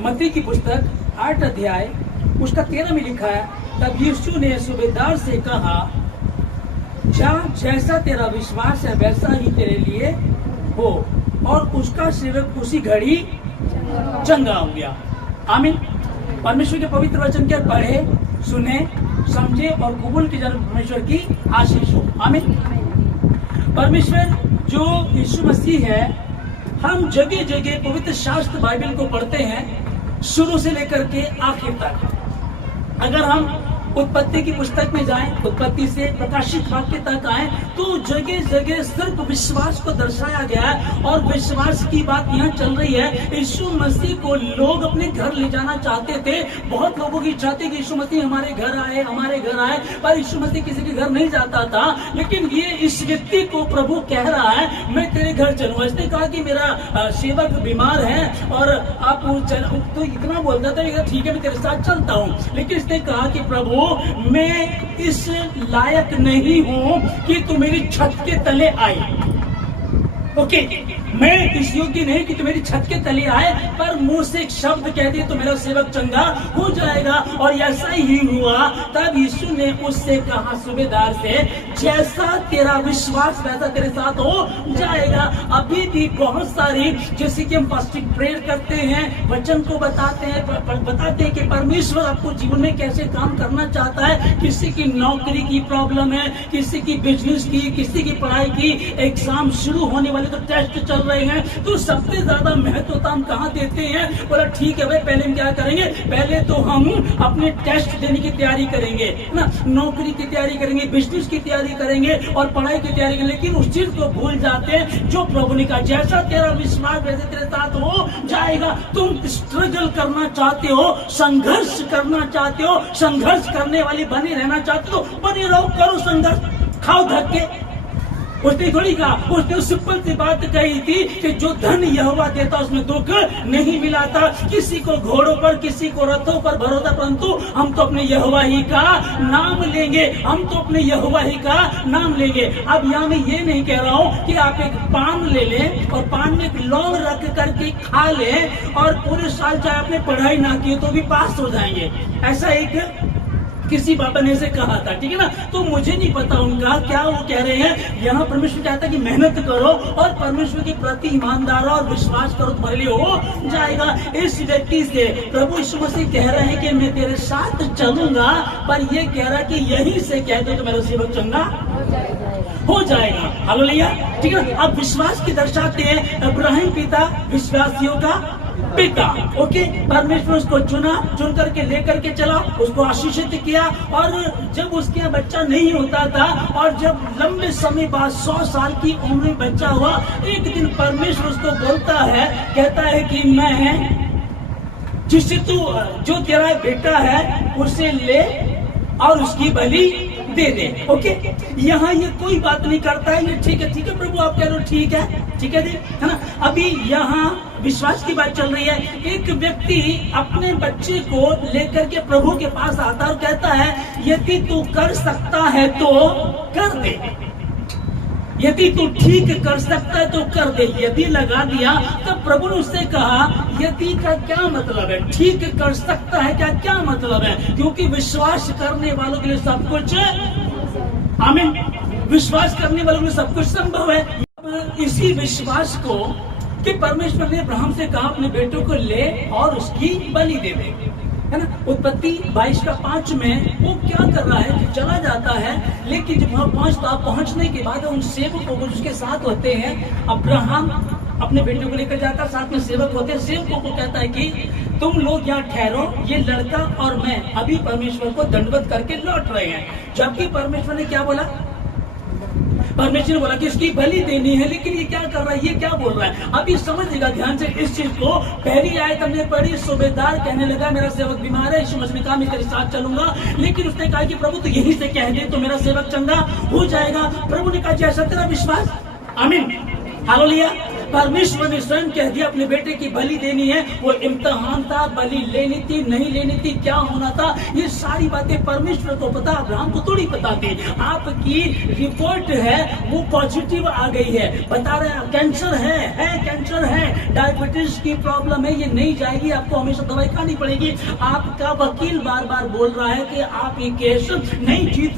मत्ती की पुस्तक 8 अध्याय उसका 13 में लिखा है, तब यीशु ने सूबेदार से कहा, जा, जैसा तेरा विश्वास है वैसा ही तेरे लिए हो। और उसका सेवक उसी घड़ी चंगा हो गया। आमीन। परमेश्वर के पवित्र वचन के पढ़े, सुने, समझे और कबूल की जाने परमेश्वर की आशीष हो। आमीन। परमेश्वर जो यीशु मसीह है, हम जगह जगह पवित्र शास्त्र बाइबल को पढ़ते हैं शुरू से लेकर के आखिर तक। अगर हम उत्पत्ति की पुस्तक में जाएं, उत्पत्ति से प्रकाशित वाक्य तक आए, तो जगह जगह सिर्फ विश्वास को दर्शाया गया है और विश्वास की बात यहाँ चल रही है। यीशु मसीह को लोग अपने घर ले जाना चाहते थे। बहुत लोगों की इच्छा थी कि यीशु मसीह हमारे घर आए, पर यीशु मसीह किसी के घर नहीं जाता था। लेकिन ये इस व्यक्ति को प्रभु कह रहा है, मैं तेरे घर चलूंगा। इसने कहा कि मेरा सेवक बीमार है और आप तो इतना बोलता था, ठीक है मैं तेरे साथ चलता हूँ। लेकिन इसने कहा कि प्रभु मैं इस लायक नहीं हूं कि तू मेरी छत के तले आए। ओके, मैं इस योग्य नहीं कि तू मेरी छत के तले आए, पर मुंह से एक शब्द कह दिए तो मेरा सेवक चंगा हो जाएगा। और ऐसा ही हुआ। तब यीशु ने उससे कहा, सूबेदार से, जैसा तेरा विश्वास वैसा तेरे साथ हो जाएगा। अभी भी बहुत सारी, जैसे कि हम फास्टिंग प्रेयर करते हैं, वचन को बताते हैं कि परमेश्वर आपको जीवन में कैसे काम करना चाहता है। किसी की नौकरी की प्रॉब्लम है, किसी की बिजनेस की, किसी की पढ़ाई की, एग्जाम शुरू होने वाले तो टेस्ट चल रहे हैं, तो सबसे ज्यादा महत्वता हम कहाँ देते हैं? बोला ठीक है भाई, पहले हम क्या करेंगे? पहले तो हम अपने टेस्ट देने की तैयारी करेंगे ना, नौकरी की तैयारी करेंगे, बिजनेस की तैयारी करेंगे और पढ़ाई की तैयारी करेंगे। लेकिन उस चीज को भूल जाते हैं जो प्रभु ने कहा, जैसा तेरा विश्वास वैसे तेरे साथ हो जाएगा। तुम स्ट्रगल करना चाहते हो, संघर्ष करना चाहते हो, संघर्ष करने वाले बने रहना चाहते हो, बने रहो, करो संघर्ष, खाओ धक्के। उसने थोड़ी कहा, उसने सिंपल सी बात कही थी कि जो धन यहोवा देता उसमें दुख नहीं मिला था। किसी को घोड़ों पर, किसी को रथों पर भरोसा, परंतु हम तो अपने यहोवा ही का नाम लेंगे, हम तो अपने यहोवा ही का नाम लेंगे। अब यहाँ मैं ये नहीं कह रहा हूँ कि आप एक पान ले लें और पान में एक लौंग रख करके खा लें और पूरे साल चाहे आपने पढ़ाई ना की तो भी पास हो जाएंगे। ऐसा एक किसी बाबा ने से कहा था, ठीक है ना। तो मुझे नहीं पता उनका क्या वो कह रहे हैं। यहाँ परमेश्वर चाहता है कि मेहनत करो और परमेश्वर के प्रति ईमानदार और विश्वास करो, तुम्हारे लिए हो जाएगा। इस व्यक्ति से प्रभु यीशु मसीह कह रहे हैं कि मैं तेरे साथ चलूंगा, पर ये कह रहा है कि यहीं से कह दो तो मेरा सेवक चंगा हो जाएगा। हालेलुया, ठीक है। अब विश्वास की दर्शाते हैं अब्राहम पिता, विश्वासियों का पिता। ओके, परमेश्वर उसको चुन करके लेकर के चला, उसको आशीषित किया। और जब उसके यहाँ बच्चा नहीं होता था और जब लंबे समय बाद 100 साल की उम्र में बच्चा हुआ, एक दिन परमेश्वर उसको बोलता है, कहता है कि मैं जिससे तू, जो तेरा बेटा है उसे ले और उसकी बलि दे दे। ओके, यहाँ ये कोई बात नहीं करता है, ये ठीक है प्रभु आप कह रहे हो, ठीक है दे, है ना। अभी यहाँ विश्वास की बात चल रही है। एक व्यक्ति अपने बच्चे को लेकर के प्रभु के पास आता और कहता है, यदि तू कर सकता है तो कर दे, यदि तू ठीक कर सकता है तो कर दे। यदि लगा दिया, तब प्रभु ने उससे कहा, यदि का क्या मतलब है? ठीक कर सकता है क्या मतलब है? क्योंकि विश्वास करने वालों के लिए सब कुछ, आमीन, विश्वास करने वालों के लिए सब कुछ संभव है। इसी विश्वास को कि परमेश्वर ने अब्राहम से कहा, अपने बेटों को ले और उसकी बलि दे दे, है ना। उत्पत्ति 22:5 में वो क्या कर रहा है कि चला जाता है, लेकिन जब वहां पहुंचने के बाद उन सेवकों को जिसके साथ होते हैं, अब्राहम अपने बेटों को लेकर जाता, साथ में सेवक होते हैं। सेवकों को कहता है कि तुम लोग यहाँ ठहरो, ये लड़का और मैं अभी परमेश्वर को दंडवत करके लौट रहे हैं। जबकि परमेश्वर ने क्या बोला? परमेश्वर ने बोला कि इसकी बलि देनी है, लेकिन ये क्या कर रहा है, ये क्या बोल रहा है? अभी समझिएगा ध्यान से इस चीज को। पहली आयत हमने पढ़ी, सूबेदार कहने लगा मेरा सेवक बीमार है, यीशु मसीह ने कहा मैं तेरे साथ चलूंगा। लेकिन उसने कहा कि प्रभु तो यहीं से कह दे तो मेरा सेवक चंगा हो जाएगा। प्रभु ने कहा जैसा तेरा विश्वास, आमीन, हालेलुया। परमेश्वर ने स्वयं कह दिया अपने बेटे की बलि देनी है। वो इम्तिहान था, बलि लेनी थी नहीं लेनी थी, क्या होना था, ये सारी बातें परमेश्वर को पता, अब्राहम को थोड़ी पता थी। आपकी रिपोर्ट है वो पॉजिटिव आ गई है, बता रहे हैं कैंसर है कैंसर है, डायबिटीज की प्रॉब्लम है, ये नहीं जाएगी, आपको हमेशा दवाई खानी पड़ेगी। आपका वकील बार बार बोल रहा है कि आप ये केस नहीं जीत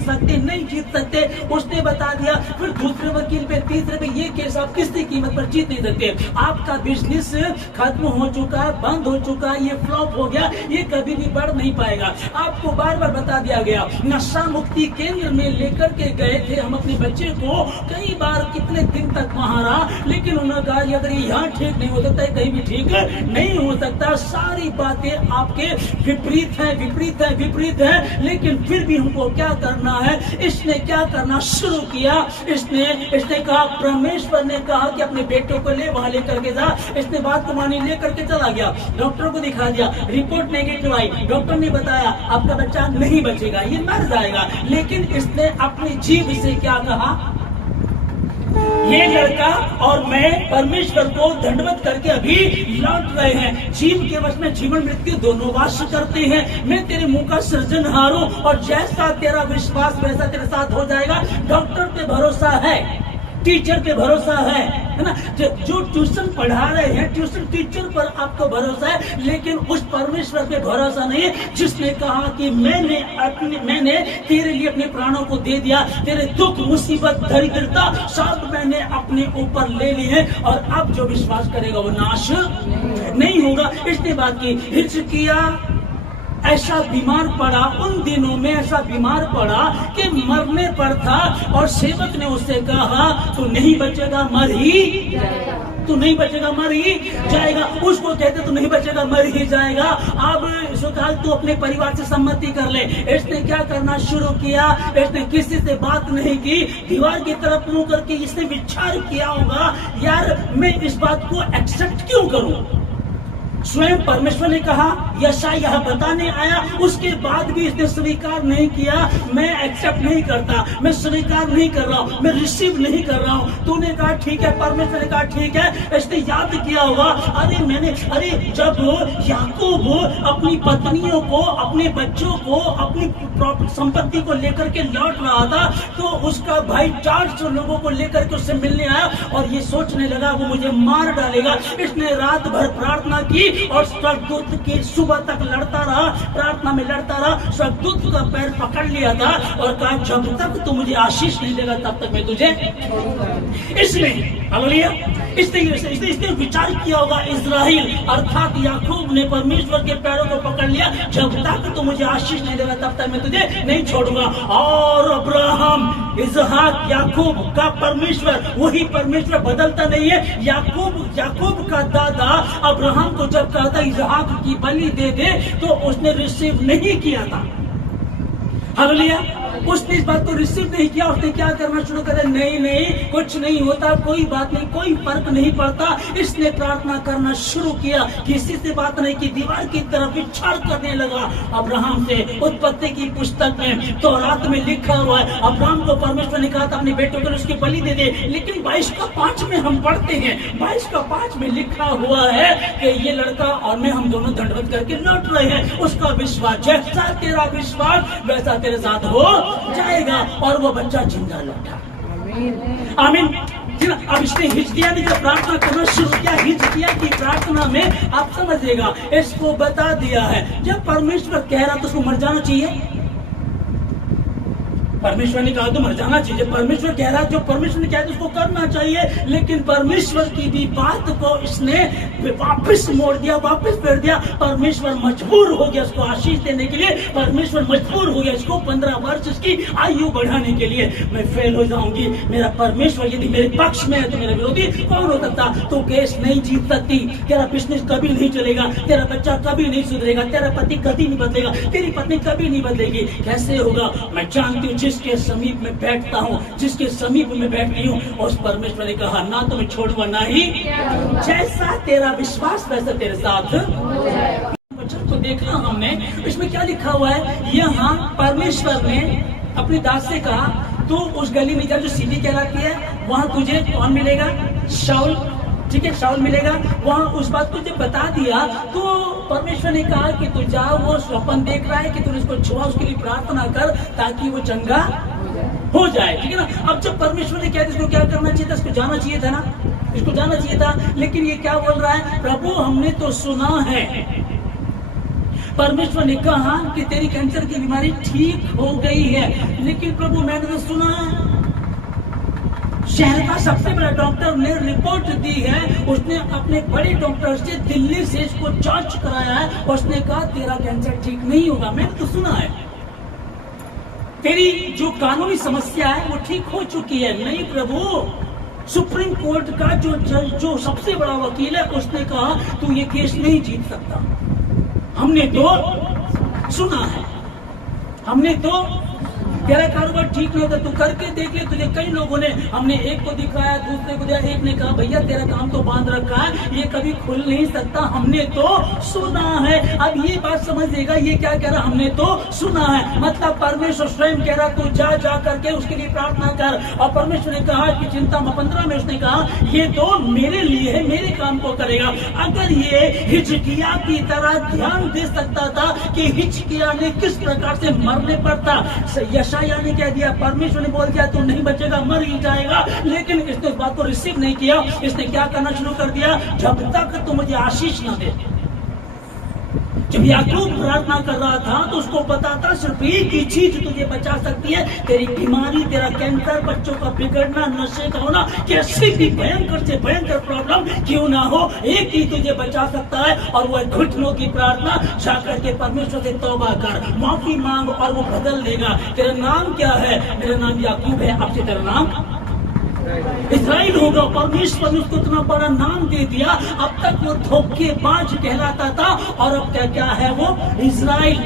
सकते। उसने बता दिया, फिर दूसरे वकील पे, तीसरे पे, ये केस आप किसी कीमत पर जीत नहीं सकते। आपका बिजनेस खत्म हो चुका है, बंद हो चुका है, ये फ्लॉप हो गया, ये कभी भी बढ़ नहीं पाएगा। आपको बार बार बता दिया गया। नशा मुक्ति केंद्र में लेकर के गए थे हम अपने बच्चे को, कई बार कितने दिन तक वहां रहा, लेकिन उन्होंने कहा अगर ये यहाँ ठीक नहीं हो सकता है, कहीं भी ठीक नहीं हो सकता। सारी बातें आपके विपरीत है, लेकिन फिर भी हमको क्या करना है। इसने क्या करना शुरू किया, इसने कहा, परमेश्वर ने कहा कि अपने बेटों को ले वहां लेकर के जा। इसने बात को मानी, लेकर के चला गया, डॉक्टर को दिखा दिया, रिपोर्ट नेगेटिव आई, डॉक्टर ने बताया आपका बच्चा नहीं बचेगा, ये मर जाएगा। लेकिन इसने अपनी जीभ से क्या कहा, ये लड़का और मैं परमेश्वर को दंडवत करके अभी लौट रहे हैं। जीव के वश में जीवन मृत्यु दोनों वास करते हैं। मैं तेरे मुंह का सृजनहार हूं और जैसा तेरा विश्वास वैसा तेरे साथ हो जाएगा। डॉक्टर पे भरोसा है, टीचर पे भरोसा है ना, जो ट्यूशन पढ़ा रहे हैं, ट्यूशन टीचर पर आपको भरोसा है, लेकिन उस परमेश्वर पे भरोसा नहीं है जिसने कहा कि मैंने तेरे लिए अपने प्राणों को दे दिया, तेरे दुख मुसीबत दरिद्रता सब मैंने अपने ऊपर ले ली है, और अब जो विश्वास करेगा वो नाश नहीं होगा। इसने बात की, हिचकिया ऐसा बीमार पड़ा, उन दिनों में ऐसा बीमार पड़ा कि मरने पर था, और सेवक ने उससे कहा तू नहीं बचेगा, मर ही जाएगा। उसको कहते तू नहीं बचेगा, मर ही जाएगा। अब सुखाल तू अपने परिवार से सम्मति कर ले। इसने क्या करना शुरू किया, इसने किसी से बात नहीं की, दीवार की तरफ मुंह करके इसने विचार किया होगा, यार मैं इस बात को एक्सेप्ट क्यों करूं। स्वयं परमेश्वर ने कहा, यशायाह बताने आया, उसके बाद भी इसने स्वीकार नहीं किया। मैं एक्सेप्ट नहीं करता, मैं स्वीकार नहीं कर रहा हूँ, मैं रिसीव नहीं कर रहा हूँ। तूने कहा ठीक है, परमेश्वर ने कहा ठीक है। इसने याद किया होगा, अरे जब याकूब अपनी पत्नियों को, अपने बच्चों को, अपनी संपत्ति को लेकर के लौट रहा था, तो उसका भाई 400 लोगों को लेकर के उससे मिलने आया, और ये सोचने लगा वो मुझे मार डालेगा। इसने रात भर प्रार्थना की और स्वर्गदूत की सुबह तक लड़ता रहा, प्रार्थना में लड़ता रहा। स्वर्गदूत का पैर पकड़ लिया था और कहा जब तक तू मुझे आशीष नहीं देगा तब तक मैं तुझे। इसने विचार किया होगा, इस्राएल अर्थात याकूब ने परमेश्वर के पैरों को पकड़ लिया, जब तक तू मुझे आशीष नहीं देगा तब तक मैं तुझे नहीं छोड़ूंगा। और अब्राहम, इसहाक, याकूब का परमेश्वर वही परमेश्वर बदलता नहीं है। याकूब का दादा अब्राहम को जब कहा था इसहाक की बलि दे दे, तो उसने रिसीव नहीं किया था। हालेलुया। उसने इस बात को रिसीव नहीं किया। उसने क्या करना शुरू कर दिया, नहीं कुछ नहीं होता, कोई बात नहीं, कोई फर्क नहीं पड़ता। इसने प्रार्थना करना शुरू किया, किसी से बात नहीं की, दीवार की तरफ विचार करने लगा। अब्राहम से उत्पत्ति की पुस्तक में तो रात में लिखा हुआ है, अब्राहम को परमेश्वर ने कहा था अपने बेटों को उसकी बलि दे दे। लेकिन 22:5 में हम पढ़ते हैं, 22:5 में लिखा हुआ है कि ये लड़का और मैं, हम दोनों दंडवत करके लौट रहे हैं। उसका विश्वास, जैसा तेरा विश्वास वैसा तेरे साथ हो जाएगा। और वो बच्चा जिंदा लौटा। आमीन। अब इसने हिचकिया ने जब प्रार्थना करना शुरू किया, हिचकिया की प्रार्थना में आप समझिएगा, इसको बता दिया है जब परमेश्वर कह रहा तो उसको मर जाना चाहिए। परमेश्वर ने कहा तो मर जाना चाहिए। परमेश्वर कह रहा है, जो परमेश्वर ने कहा तो उसको करना चाहिए। लेकिन परमेश्वर की भी बात को इसने वापस मोड़ दिया, वापस फेर दिया। परमेश्वर मजबूर हो गया उसको आशीष देने के लिए। परमेश्वर मजबूर हो गया इसको 15 वर्ष इसकी आयु बढ़ाने के लिए। मैं फेल हो जाऊंगी, मेरा परमेश्वर यदि मेरे पक्ष में है तो मेरा विरोधी कौन हो सकता। तो केस नहीं जीत सकती, तेरा बिजनेस कभी नहीं चलेगा, तेरा बच्चा कभी नहीं सुधरेगा, तेरा पति कभी नहीं बदलेगा, तेरी पत्नी कभी नहीं बदलेगी। कैसे होगा? मैं जानती हूँ जिसके समीप में बैठता हूँ, जिसके समीप में बैठती हूँ, उस परमेश्वर ने कहा ना तो मैं छोड़ूंगा ना ही, जैसा तेरा विश्वास वैसा तेरे साथ। वचन को देखना हमने, इसमें क्या लिखा हुआ है, यहाँ परमेश्वर ने अपनी दास से कहा तू उस गली में जा जो सीधी कहलाती है, वहां तुझे कौन मिलेगा? शाऊल। ठीक है, शाऊल मिलेगा। वहां उस बात को जब बता दिया तो परमेश्वर ने कहा कि तू जा, वो स्वप्न देख रहा है कि तूने इसको छुआ, उसके लिए प्रार्थना कर ताकि वो चंगा हो जाए, ठीक है ना। अब जब परमेश्वर ने कहा इसको क्या करना चाहिए था, इसको जाना चाहिए था ना, इसको जाना चाहिए था। लेकिन ये क्या बोल रहा है, प्रभु हमने तो सुना है, परमेश्वर ने कहा कि तेरी कैंसर की बीमारी ठीक हो गई है, लेकिन प्रभु मैंने तो सुना है, शहर का सबसे बड़ा डॉक्टर ने रिपोर्ट दी है, उसने अपने बड़े डॉक्टर से दिल्ली से इसको जांच कराया है, उसने कहा तेरा कैंसर ठीक नहीं होगा। मैंने तो सुना है तेरी जो कानूनी समस्या है वो ठीक हो चुकी है। नहीं प्रभु, सुप्रीम कोर्ट का जो जज, जो सबसे बड़ा वकील है, उसने कहा तू ये केस नहीं जीत सकता। हमने तो सुना है, हमने तो तेरा कारोबार ठीक नहीं होता, तू करके देख ले। तुझे कई लोगों ने, हमने एक को दिखाया, दूसरे को दिया, एक ने कहा भैया तेरा काम तो बांध रखा है, ये कभी खुल नहीं सकता, हमने तो सुना है। अब ये बात समझ लेगा, ये क्या कह रहा, हमने तो सुना है, मतलब परमेश्वर स्वयं कह रहा तू जा जा करके उसके लिए प्रार्थना कर। और परमेश्वर ने कहा कि चिंता में 15 में उसने कहा ये तो मेरे लिए है, मेरे काम को करेगा। अगर ये हिजकिय्याह की तरह ध्यान दे सकता था कि हिजकिय्याह ने किस प्रकार से मरने पर था, यशायाह ने कह दिया, परमेश्वर ने बोल दिया तू नहीं बचेगा, मर ही जाएगा, लेकिन इसने उस बात को रिसीव नहीं किया। इसने क्या करना शुरू कर दिया, जब तक तू मुझे आशीष ना दे। जब याकूब प्रार्थना कर रहा था तो उसको पता था सिर्फ एक ही चीज तुझे बचा सकती है, तेरी बीमारी, तेरा कैंसर, बच्चों का बिगड़ना, नशे का होना, कैसी भी भयंकर से भयंकर प्रॉब्लम क्यों ना हो, एक ही तुझे बचा सकता है, और वो घुटनों की प्रार्थना, जाकर के परमेश्वर से तौबा कर, माफी मांग और वो बदल देगा। तेरा नाम क्या है, मेरा नाम याकूब है, अब से तेरा नाम इस्राएल होगा। परमेश्वर ने उसको इतना बड़ा नाम दे दिया, अब तक वो धोखेबाज कहलाता था, और अब क्या क्या है वो, इस्राएल,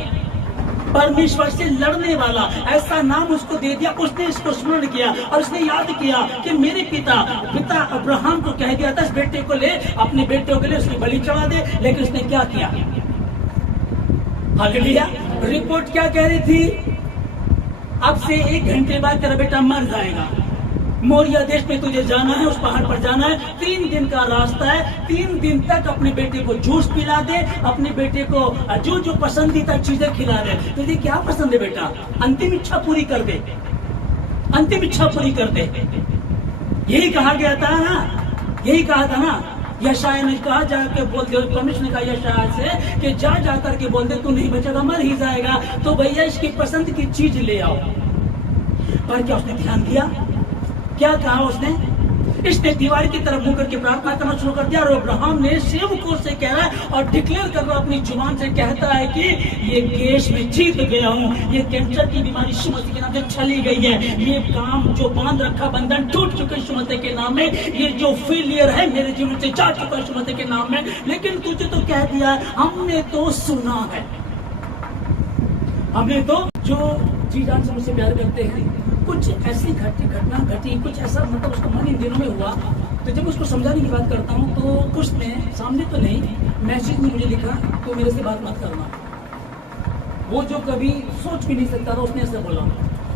परमेश्वर से लड़ने वाला, ऐसा नाम उसको दे दिया। उसने इसको स्मरण किया और उसने याद किया कि मेरे पिता अब्राहम को कह दिया था इस बेटे को ले, अपने बेटों के लिए उसकी बलि चढ़ा दे, लेकिन उसने क्या किया, हालेलुया। रिपोर्ट क्या कह रही थी, अब से 1 घंटे बाद तेरा बेटा मर जाएगा, मोरिया देश में तुझे जाना है, उस पहाड़ पर जाना है, 3 दिन का रास्ता है, 3 दिन तक अपने बेटे को जूस पिला दे, अपने बेटे को जो जो पसंदीदा चीजें खिला दे। तुझे क्या पसंद है बेटा, अंतिम इच्छा पूरी कर दे, अंतिम इच्छा पूरी कर दे। यही कहा गया था ना, यही कहा था ना, यशायाह ने कहा जाके बोल दे, परमेश्वर ने कहा यशायाह से कि जा जा करके बोल दे तू नहीं बचेगा, मर ही जाएगा, तो भैया इसकी पसंद की चीज ले आओ। पर क्या उसने ध्यान दिया, क्या कहा उसने, इसने दीवार की तरफ मुंह करके प्रार्थना करना शुरू कर दिया। और अब्राहम ने सेवकों से कह रहा है और डिक्लेयर कर रहा अपनी जुबान से, कहता है कि ये केस में जीत गया हूँ, ये कैंसर की बीमारी यीशु मसीह के नाम से चली गई है, ये काम जो बांध रखा बंधन टूट चुके यीशु मसीह के नाम में, ये जो फेलियर है मेरे जीवन से जा चुका यीशु मसीह के नाम में। लेकिन तुझे तो कह दिया, हमने तो सुना है, हमने तो, जो जी जान से मुझसे प्यार करते हैं, कुछ ऐसी घटना घटी, कुछ ऐसा मतलब उसको मन इन दिनों में हुआ, तो जब उसको समझाने की बात करता हूँ तो कुछ ने सामने तो नहीं, मैसेज में मुझे लिखा तो मेरे से बात मत करना, वो जो कभी सोच भी नहीं सकता था उसने ऐसा बोला।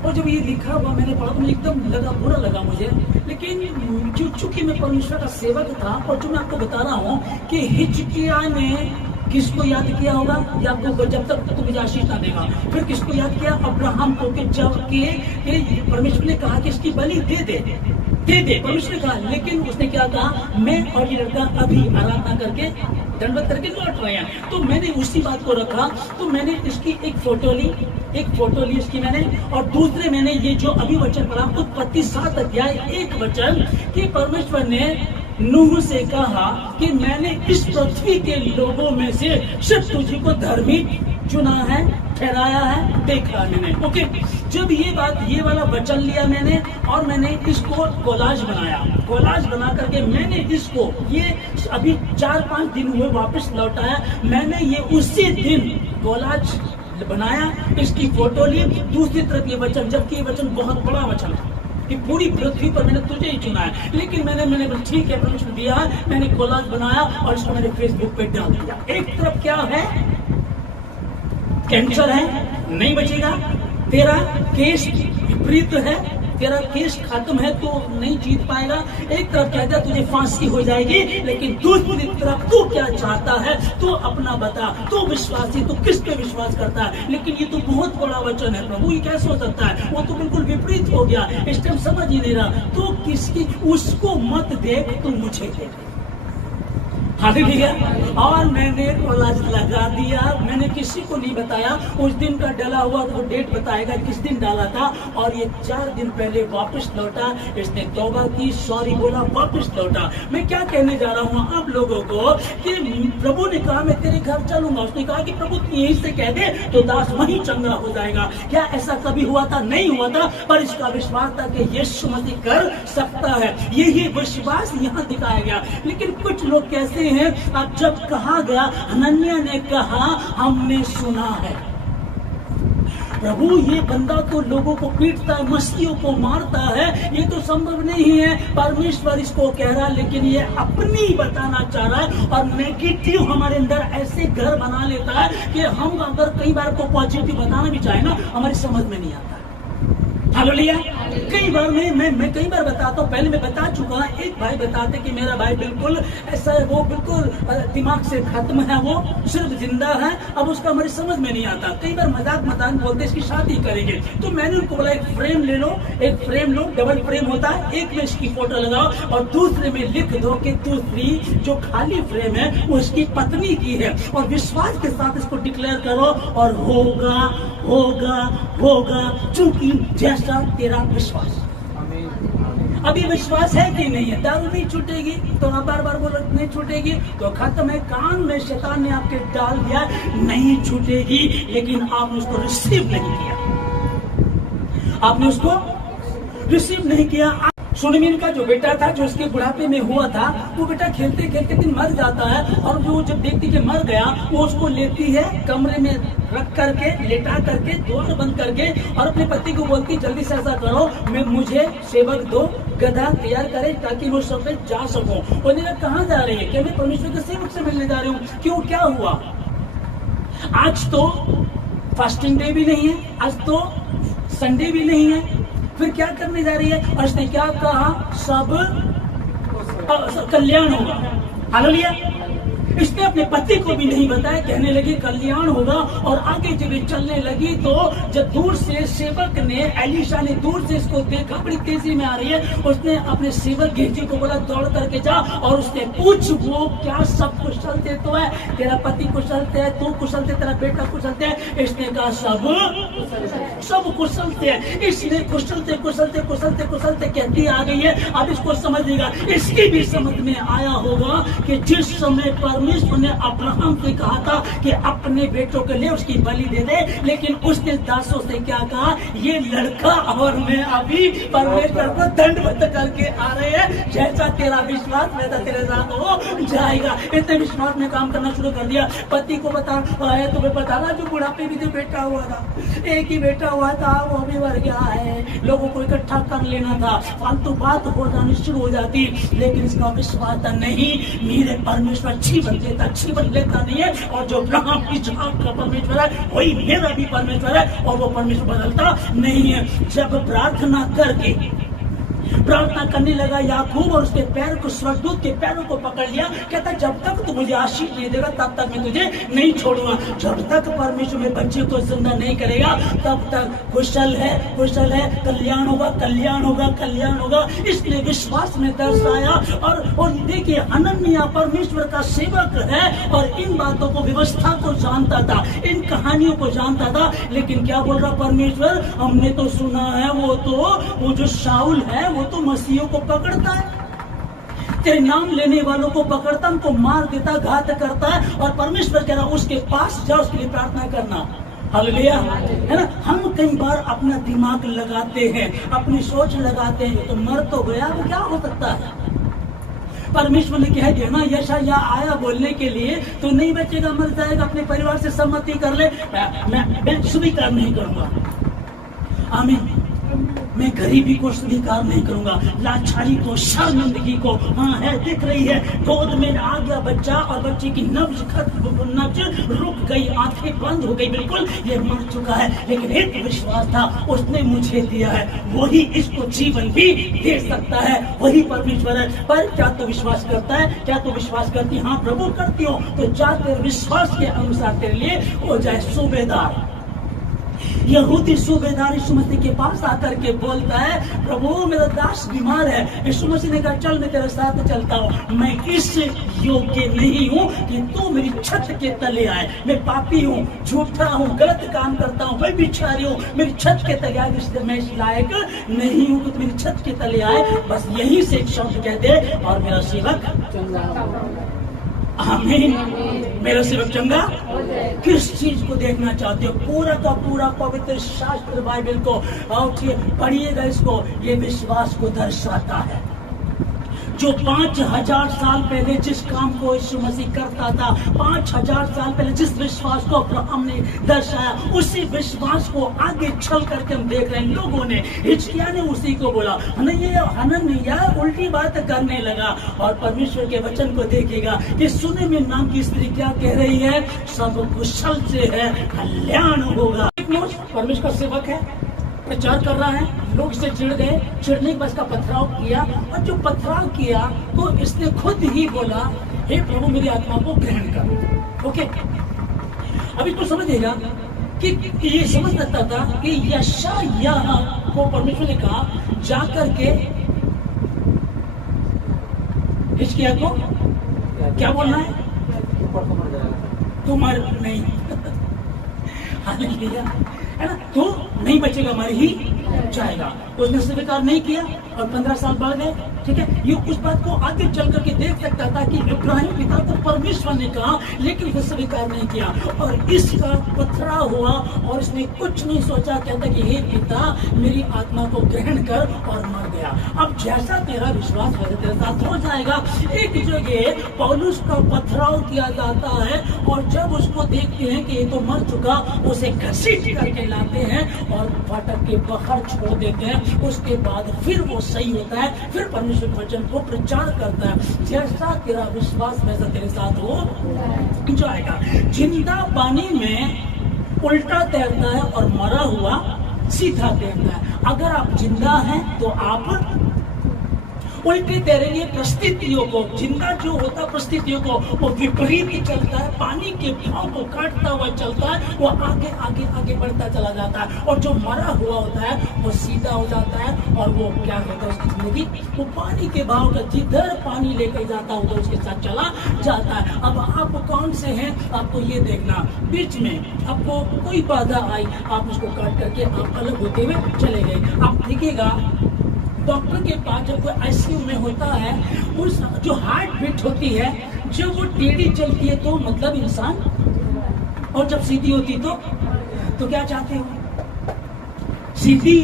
और जब ये लिखा हुआ मैंने पढ़ा तो मुझे एकदम लगा, बुरा लगा मुझे। लेकिन चूंकि मैं परमेश्वर का सेवक था, और जो मैं आपको बता रहा हूँ कि हिजकिय्याह ने किसको याद किया होगा, या आपको जब तक तो मुझे आशीष ना देगा, फिर किसको याद किया, अब्राहम को, कि जब के परमेश्वर ने कहा कि इसकी बलि दे दे, दे दे, परमेश्वर ने कहा। लेकिन उसने क्या कहा, मैं और ये लड़का अभी आराधना करके दंडवत करके लौट रहे हैं। तो मैंने उसी बात को रखा, तो मैंने इसकी एक फोटो ली इसकी मैंने, और दूसरे मैंने ये जो अभी वचन पढ़ा, उत्पत्ति 7 अध्याय 1 वचन, कि परमेश्वर ने नूह से कहा कि मैंने इस पृथ्वी के लोगों में से सिर्फ तुझे को धर्मी चुना है, ठहराया है, देखा मैंने। ओके, जब ये वाला वचन लिया मैंने, और मैंने इसको कोलाज बना करके मैंने इसको, ये अभी 4-5 दिन हुए वापस लौटाया, मैंने ये उसी दिन कोलाज बनाया, इसकी फोटो ली, दूसरी तरफ ये वचन, जबकि ये वचन बहुत बड़ा वचन है कि पूरी पृथ्वी पर मैंने तुझे ही चुना है। लेकिन मैंने ठीक है, परमेश्वर दिया है, मैंने कोलाज बनाया और इसको मैंने फेसबुक पे डाल दिया। एक तरफ क्या है, कैंसर है, नहीं बचेगा, तेरा केस विपरीत है, तेरा केस खत्म है तो नहीं जीत पाएगा। एक तरफ कहता है तुझे फांसी हो जाएगी, लेकिन दूसरी तरफ तू क्या चाहता है तू अपना बता। तू विश्वासी, तू किस पे विश्वास करता है? लेकिन ये तो बहुत बड़ा वचन है प्रभु, ये कैसे हो सकता है? वो तो बिल्कुल विपरीत हो गया, इस टाइम समझ ही नहीं रहा। तो किसकी, उसको मत देख, तू मुझे देख। हालेलुया। और मैंने कोलाज लगा दिया, मैंने किसी को नहीं बताया। उस दिन का डला हुआ तो डेट बताएगा किस दिन डाला था। और ये 4 दिन पहले वापस लौटा, इसने तौबा की, सॉरी बोला, वापस लौटा। मैं क्या कहने जा रहा हूँ आप लोगों को कि प्रभु ने कहा मैं तेरे घर चलूंगा। उसने कहा कि प्रभु यहीं से कह दे तो दास वहीं चंगा हो जाएगा। क्या ऐसा कभी हुआ था? नहीं हुआ था, पर इसका विश्वास था कि यीशु मसीह कर सकता है। यही विश्वास यहाँ दिखाया गया। लेकिन कुछ लोग कैसे हैं, अब जब कहा गया, हनन्याह ने कहा हमने सुना है प्रभु ये बंदा तो लोगों को पीटता है, मसीहों को मारता है, ये तो संभव नहीं है। परमेश्वर इसको कह रहा है, लेकिन ये अपनी बताना चाह रहा है। और नेगेटिव हमारे अंदर ऐसे घर बना लेता है कि हम अगर कई बार को पॉजिटिव बताना भी चाहे ना, हमारी समझ में नहीं आता। हालेलुया। कई बार मैं कई बार बताता हूँ, पहले मैं बता चुका हूँ। एक भाई बताते कि मेरा भाई बिल्कुल ऐसा है, वो बिल्कुल दिमाग से खत्म है, वो सिर्फ जिंदा है। अब उसका हमारी समझ में नहीं आता। कई बार मजाक बोलते इसकी शादी करेंगे, तो मैंने उनको बोला एक फ्रेम ले लो, एक फ्रेम लो, डबल फ्रेम होता है, एक में इसकी फोटो लगाओ और दूसरे में लिख दो कि दूसरी जो खाली फ्रेम है वो इसकी पत्नी की है। और विश्वास के साथ इसको डिक्लेयर करो और होगा होगा होगा, चूंकि जैसा तेरा विश्वास। अभी विश्वास है कि नहीं है? दारू नहीं छूटेगी तो आप बार बार बोलो नहीं छूटेगी तो खत्म है। कान में शैतान ने आपके डाल दिया, नहीं छूटेगी, लेकिन आपने उसको रिसीव नहीं किया। आपने उसको रिसीव नहीं किया। सुनमीन का जो बेटा था, जो उसके बुढ़ापे में हुआ था, वो बेटा खेलते खेलते दिन मर जाता है। और वो जब देखती कि मर गया, वो उसको लेती है, कमरे में रख करके, लेटा करके, द्वार बंद करके, और अपने पति को बोलती जल्दी से ऐसा करो, मैं मुझे सेवक दो, गधा तैयार करे ताकि वो सब जा सकूं। वो कहाँ जा रही है? कि मैं परमेश्वर के सेवक से मिलने जा रही हूँ। क्यों, क्या हुआ? आज तो फास्टिंग डे भी नहीं है, आज तो संडे भी नहीं है, फिर क्या करने जा रही है? और उसने क्या कहा? सब कल्याण होगा। हालेलुया। इसने अपने पति को भी नहीं बताया, कहने लगी कल्याण होगा। और आगे जब चलने लगी तो जब दूर से सेवक ने, एलिशा ने दूर से इसको देखा, बड़ी तेजी में आ रही है, उसने अपने सेवक गेजी को बोला दौड़ करके जा और उसने पूछ वो क्या सब कुशल थे तो है, तेरा पति कुशल थे, तू कुशल थे, तेरा बेटा कुशल थे? इसने कहा सब कुशल थे। इसने कुशल थे कहती आ गई है। अब इसको समझिएगा, इसकी भी समझ में आया होगा कि जिस समय परमेश्वर ने अब्राहम से कहा था कि अपने बेटों के लिए उसकी बलि दे दे, लेकिन उसने दासों से क्या कहा? ये लड़का और मैं अभी परमेश्वर को दंडवत करके आ रहे हैं, जैसा तेरा विश्वास वैसा तेरे साथ हो जाएगा। इतने विश्वास में काम करना शुरू कर दिया। पति को बता तुम्हें पता ना, जो बुढ़ापे भी जो बेटा हुआ था, एक ही बेटा हुआ था, वो भी मर गया है। लोगों को इकट्ठा कर लेना था, फालतू बात हो जानी शुरू हो जाती, लेकिन इसका विश्वास था नहीं, मेरे परमेश्वर अच्छी बन लेता नहीं है। और जो अब्राहम इसहाक का परमेश्वर है वही मेरा भी परमेश्वर है, और वो परमेश्वर बदलता नहीं है। जब प्रार्थना करने लगा याकूब, और उसके पैर को, स्वर्गदूत के पैरों को पकड़ लिया, कहता जब तक तू मुझे आशीष नहीं देगा तब तक मैं तुझे नहीं छोड़ूंगा। जब तक परमेश्वर में बच्चे को जिंदा नहीं करेगा तब तक कुशल है, कल्याण होगा। इसलिए विश्वास में दर्शाया। और देखिए, हनन्याह परमेश्वर का सेवक है और इन बातों को, व्यवस्था को जानता था, इन कहानियों को जानता था। लेकिन क्या बोल रहा परमेश्वर? हमने तो सुना है वो जो शाऊल है वो तो मसीहों को पकड़ता है, तेरे नाम लेने वालों को पकड़ता, उनको मार देता, घात करता है। और परमेश्वर कह रहा उसके पास जाओ, उसके लिए प्रार्थना करना। हालेलुया, है ना। हम कई बार अपना दिमाग लगाते हैं, अपनी सोच लगाते हैं, तो मर तो गया, वो क्या हो सकता है? परमेश्वर ने कह दिया ना, यशायाह आया बोलने के लिए, तो नहीं बचेगा, मर जाएगा। अपने परिवार से सम्मति कर ले, मैं स्वीकार नहीं करूंगा। आमीन। मैं गरीबी को स्वीकार नहीं करूंगा, लाचारी को, शर्मिंदगी को। हाँ है, दिख रही है, गोद में आ गया बच्चा और बच्चे की नब्ज रुक गई, आंखें बंद हो गई, बिल्कुल ये मर चुका है, लेकिन एक विश्वास था, उसने मुझे दिया है, वही इसको जीवन भी दे सकता है, वही परमेश्वर है। पर क्या तो विश्वास करता है? क्या तो विश्वास करती? हाँ प्रभु करती हो, तो जा तेरे विश्वास के अनुसार तेरे लिए हो जाए सूबेदार। यहूदी सूबेदार यीशु मसीह के पास आकर के बोलता है, प्रभु मेरा दास बीमार है। यीशु मसीह ने कहा, चल मैं तेरे साथ चलता हूँ, मैं इस योग्य नहीं हूँ कि तू मेरी छत के तले आए, मैं पापी हूँ, झूठा हूँ, गलत काम करता हूँ, मैं बिचारी हूँ, मेरी छत के तले आए, इसलिए मैं इस लायक नहीं हूँ कि तू मेरी छत के तले आए। बस यही से एक शब्द कह दे और मेरा सेवक आमीन, मेरा सेवक चंगा। किस चीज को देखना चाहते हो? पूरा का पूरा पवित्र शास्त्र बाइबल को पढ़िएगा, इसको, ये विश्वास को दर्शाता है। जो 5000 साल पहले जिस काम को यीशु मसीह करता था, 5000 साल पहले जिस विश्वास को अब्राहम ने दर्शाया, उसी विश्वास को आगे चल करके हम देख रहे हैं। लोगों ने, हिजकिय्याह ने उसी को बोला, हनन्याह उल्टी बात करने लगा। और परमेश्वर के वचन को देखिएगा कि सुनेमिन नाम की स्त्री क्या कह रही है? सब कुशल से है, कल्याण होगा। परमेश्वर का सेवक है, प्रचार कर रहा है, लोग इससे चिढ़ गए, चिढ़ने के बाद इसका पथराव किया, और जो पथराव किया तो इसने खुद ही बोला, हे प्रभु मेरी आत्मा को ग्रहण कर। ओके, अब इसको समझिएगा कि ये समझ सकता था कि यशायाह को परमेश्वर ने कहा जाकर के हिजकिय्याह को क्या बोलना है? तुम नहीं हालेलुया, है ना, तो नहीं बचेगा, मर ही जाएगा। उसने स्वीकार नहीं किया और 15 साल बढ़ गए। ठीक है, ये उस बात को आगे चल करके देख सकता था कि इब्राहिम पिता को परमेश्वर ने कहा, लेकिन वो स्वीकार नहीं किया और इसका पथराव हुआ और इसने कुछ नहीं सोचा, कहता कि हे पिता मेरी आत्मा को ग्रहण कर, और मर गया। अब जैसा तेरा विश्वास वैसे तेरे साथ हो जाएगा। एक जगह पौलुस का पथराव किया जाता है और जब उसको देखते हैं कि ये तो मर चुका, उसे घसीट करके लाते हैं और फाटक के बाहर छोड़ देते हैं। उसके बाद फिर वो सही होता है, फिर परमेश्वर वचन को प्रचार करता है। जैसा तेरा विश्वास वैसा तेरे साथ हो जाएगा। जिंदा पानी में उल्टा तैरता है और मरा हुआ सीधा तैरता है। अगर आप जिंदा हैं तो आप उल्टे तैरेंगे परिस्थितियों को। जिंदा जो होता है परिस्थितियों को वो विपरीत चलता है, पानी के भाव को काटता हुआ चलता है, वो आगे आगे आगे बढ़ता चला जाता है। और जो मरा हुआ होता है वो सीधा हो जाता है और वो क्या कहता है उसकी जिंदगी, वो पानी के भाव का जिधर पानी लेकर जाता होता है उसके साथ चला जाता है। अब आप कौन से हैं आपको ये देखना, बीच में आपको कोई बाधा आई, आप उसको काट करके आप अलग होते हुए चले गए। आप देखिएगा डॉक्टर के पास जब कोई आईसीयू में होता है, उस जो हार्ट बीट होती है जब वो टेढ़ी चलती है तो मतलब इंसान, और जब सीधी होती तो क्या चाहते हो? सीधी।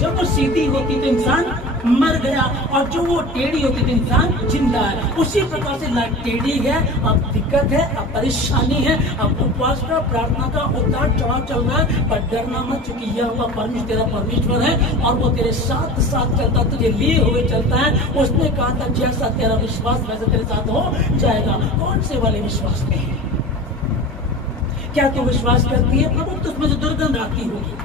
जब वो सीधी होती तो इंसान मर गया, और जो वो टेढ़ी होती तो इंसान जिंदा है। उसी प्रकार से लाइफ टेढ़ी है, अब दिक्कत है, अब परेशानी है, अब उपवास का, प्रार्थना का उतार चढ़ाव चल रहा है, पर डरना मत, क्योंकि यह हुआ परमेश्वर तेरा परमेश्वर है और वो तेरे साथ साथ चलता, तुझे लिए हुए चलता है। उसने कहा था जैसा तेरा विश्वास वैसा तेरे साथ हो जाएगा। कौन से वाले विश्वास में है? क्या तू विश्वास करती है? प्रभु तो उसमें से दुर्गंध आती होगी।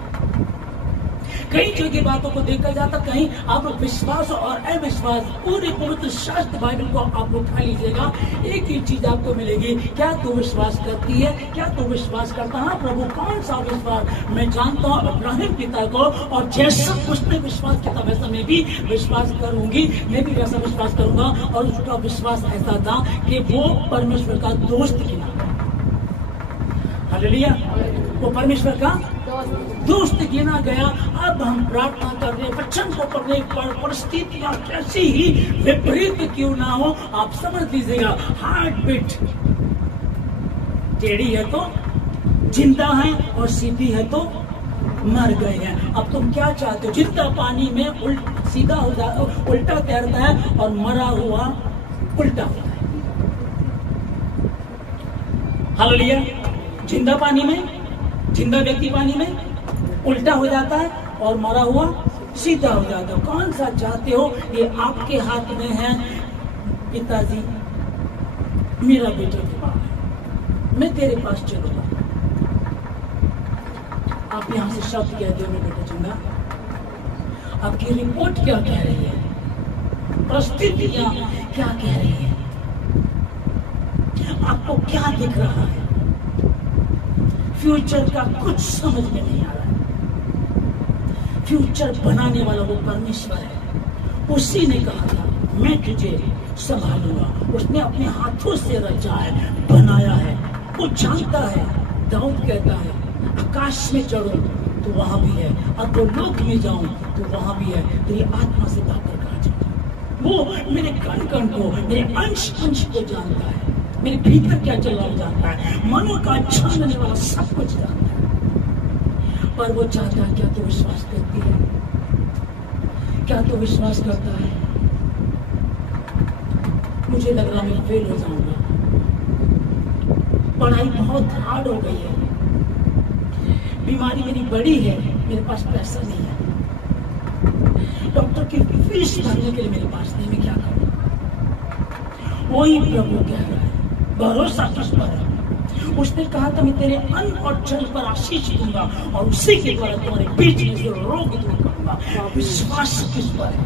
कई जगह बातों को देखा जाता, कहीं आप विश्वास और अविश्वास, पूरी पवित्र शास्त्र बाइबल को आप उठा लीजिएगा, एक ही चीज आपको मिलेगी, क्या तू विश्वास करती है? क्या तू विश्वास करता? हाँ प्रभु, कौन सा विश्वास? मैं जानता हूँ इब्राहिम पिता को, और जैसा उसने विश्वास किया वैसा मैं भी विश्वास करूंगी, मैं भी वैसा विश्वास करूंगा। और उसका विश्वास ऐसा था कि वो परमेश्वर का दोस्त गिना। हालेलुया, वो परमेश्वर का दोस्त गिना गया। अब हम प्रार्थना कर रहे हैं, वचन को पढ़ने पर परिस्थितियां कैसी ही विपरीत क्यों ना हो, आप समझ लीजिएगा, हार्ट बीट टेढ़ी है तो जिंदा है और सीधी है तो मर गए हैं। अब तुम क्या चाहते हो? जिंदा पानी में सीधा हो जाता, उल्टा तैरता है, और मरा हुआ उल्टा होता है। हालेलुया, जिंदा पानी में, जिंदा व्यक्ति पानी में उल्टा हो जाता है और मरा हुआ सीधा हो जाता हो। कौन सा चाहते हो, ये आपके हाथ में है। पिताजी, मेरा बेटा बीमार है, मैं तेरे पास चलूंगा। आप यहां से शब्द कहते हो, मैं बेटा चुना। आपकी रिपोर्ट क्या कह रही है, परिस्थितियां क्या कह रही है, आपको क्या दिख रहा है? फ्यूचर का कुछ समझ में नहीं आ रहा है। फ्यूचर बनाने वाला वो परमेश्वर है। उसी ने कहा था मैं तुझे संभालूंगा। उसने अपने हाथों से रचा है, बनाया है। वो जानता है। दाऊद कहता है आकाश में चढ़ूं तो वहां भी है, अधोलोक में जाऊं तो वहां भी है, तेरी आत्मा से बात कहा जाए। वो मेरे कण कण को, मेरे अंश अंश को जानता है, मेरे भीतर क्या चल रहा है जानता है, मनो का छानने वाला सब कुछ जानता है। पर वो चाहता है, क्या तू विश्वास करती है? क्या तू विश्वास करता है? मुझे लग रहा मैं फेल हो जाऊंगा, पढ़ाई बहुत हार्ड हो गई है, बीमारी मेरी बड़ी है, मेरे पास पैसा नहीं है, डॉक्टर की फीस भरने के लिए मेरे पास नहीं, मैं क्या करूं? वही प्रभु कह रहा है, भरोसा किस पर है? उसने कहा था मैं तेरे अन्न और जल पर आशीष दूंगा और उसी के द्वारा तुम्हारे बीच में से रोग दूर करूंगा। विश्वास किस पर है?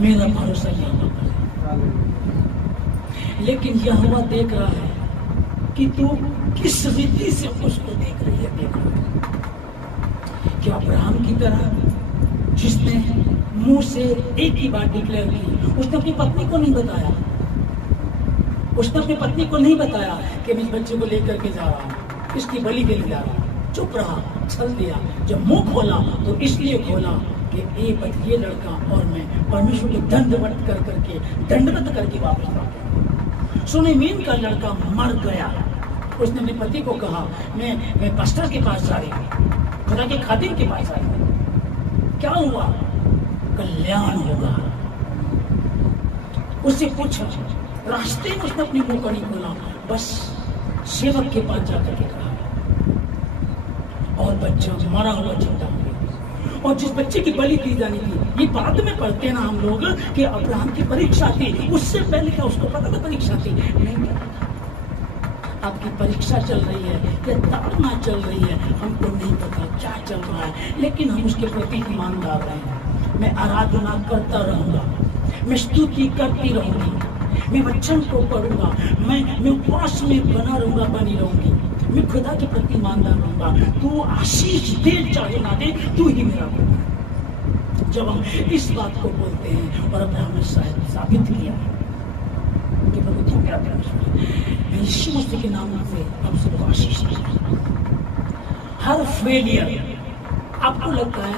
मेरा भरोसा यहोवा पर है। लेकिन यहोवा देख रहा है कि तू किस रीति से उसको देख रही है। देख रहा है क्या अब्राहम की तरह जिसने मुंह से एक ही बात डिक्लेयर की, उसने अपनी पत्नी को नहीं बताया, उसने अपनी पत्नी को नहीं बताया कि मैं इस बच्चे को लेकर के जा रहा हूं, इसकी बलि देने जा रहा हूं। चुप रहा, छल दिया। जब मुंह खोला तो इसलिए खोला कि ये लड़का और मैं परमेश्वर के दंडवत करके वापस आ गया। सुलेमान का लड़का मर गया। उसने अपने पति को कहा मैं पास्टर के पास जा रही हूँ, खुदा के खादिम के पास जा रही हूँ। क्या हुआ? कल्याण होगा। उससे पूछा, रास्ते में उसने अपनी मुंह को नहीं खोला, बस सेवक के पास जाकर के कहा और बच्चा मरा हुआ जिंदा हो गया। और जिस बच्चे की बलि दी जानी थी, ये बाद में पढ़ते ना हम लोग कि अब्राहम की परीक्षा थी, उससे पहले क्या उसको पता था परीक्षा थी? नहीं पता। आपकी परीक्षा चल रही है या ताड़ना चल रही है, हमको नहीं पता क्या चल रहा है, लेकिन हम उसके प्रति ईमानदार रहें। मैं आराधना करता रहूंगा, मैं स्तुति करती रहूंगी, मैं वचन को पढ़ूंगा, मैं उपवास में बना रहूंगा, बनी रहूंगी, मैं खुदा के प्रति ईमानदार रहूंगा। तू आशीष दे चाहे ना दे, तू ही मेरा खुदा। जब हम इस बात को बोलते हैं और अब्राहम ने शायद साबित किया कि प्रभु तू मेरा परमेश्वर है, यीशु मसीह के नाम से हम सबको आशीष दें। हर फेलियर, आपको लगता है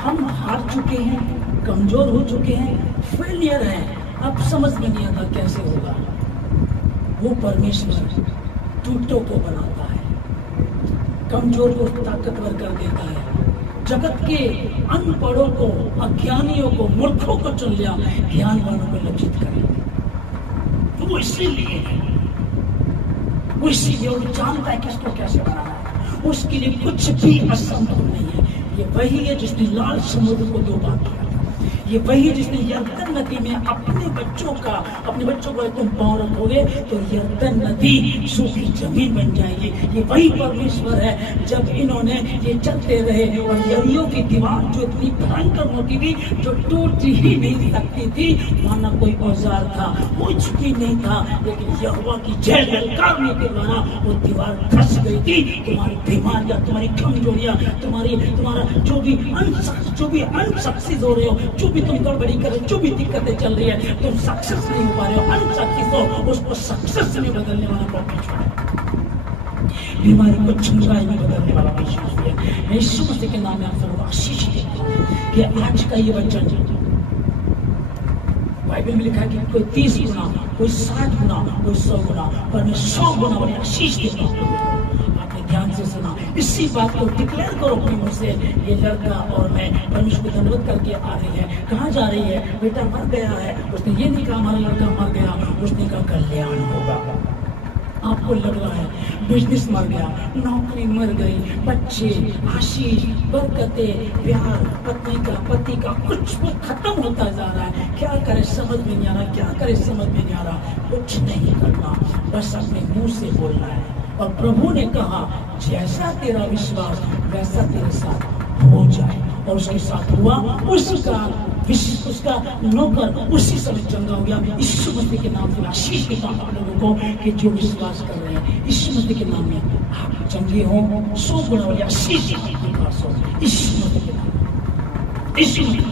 हम हार चुके हैं, कमजोर हो चुके हैं, फेलियर है, अब समझ में नहीं आता कैसे होगा। वो परमेश्वर टूटों को बनाता है, कमजोर को ताकतवर कर देता है, जगत के अनपढ़ों को, अज्ञानियों को, मूर्खों को चुन लिया, ज्ञानवानों को लज्जित कर। वो इसीलिए है, वो इसीलिए वो जानता है किसको कैसे बनाना है, उसके लिए कुछ भी असंभव नहीं है। ये वही है जिसने लाल समुद्र को दो बार किया था, ये वही है जिसने यरदन नदी में अपने बच्चों को तुम पांव रखोगे तो यरदन नदी सूखी जमीन बन जाएगी। ये वही परमेश्वर है जब इन्होंने ये चलते रहे और यरीहो की दीवार जो इतनी भयंकर मोटी थी, जो टूट ही नहीं सकती थी, माना कोई औजार था, कुछ भी नहीं था, लेकिन यहोवा की जय ललकारने के द्वारा वो दीवार धस गई थी। तुम्हारी बीमारियां, तुम्हारी कमजोरियां, तुम्हारा जो भी अनसक्सेस हो रहे हो, जो भी तुम गड़बड़ी कर रहे हो, जो भी दिक्कतें चल रही है, तुम सक्सेस नहीं हो पा रहे हो, अनसक्सेस हो, उसको सक्सेस में बदलने वाला परमेश्वर है। बीमारी को चंगाई में बदलने वाला परमेश्वर है। मैं यीशु मसीह के नाम में आप सबको आशीष देता हूं कि आज का ये वचन, बाइबल में लिखा है कि कोई 30 गुना, कोई 60 गुना, कोई 100 गुना, पर मैं 100 गुना वाली आशीष देता हूं। ध्यान से सुना, इसी बात को डिक्लेयर करो अपने मुंह से। ये लड़का और मैं परमेश्वर को धन्यवाद करके आ रही है। कहाँ जा रही है? बेटा मर गया है। उसने ये नहीं कहा हमारा लड़का मर गया, उसने कहा कल्याण होगा। आपको लग रहा है बिजनेस मर गया, नौकरी मर गई, बच्चे, आशीष, बरकतें, प्यार, पति का कुछ भी खत्म होता जा रहा है। क्या करे समझ में नहीं आ रहा, क्या करे समझ में नहीं आ रहा। कुछ नहीं करना, बस अपने मुंह से बोलना है। और प्रभु ने कहा जैसा तेरा विश्वास वैसा तेरे साथ हो जाए। और उसके साथ हुआ। उसका नौकर उसी समय चंगा हो गया। यीशु मसीह के नाम से आशीष देता हूं आप लोगों को कि जो विश्वास कर रहे हैं यीशु मसीह के नाम में आप चंगे हो। 100 गुना वाली आशीष यीशु मसीह के नाम, यीशु मसीह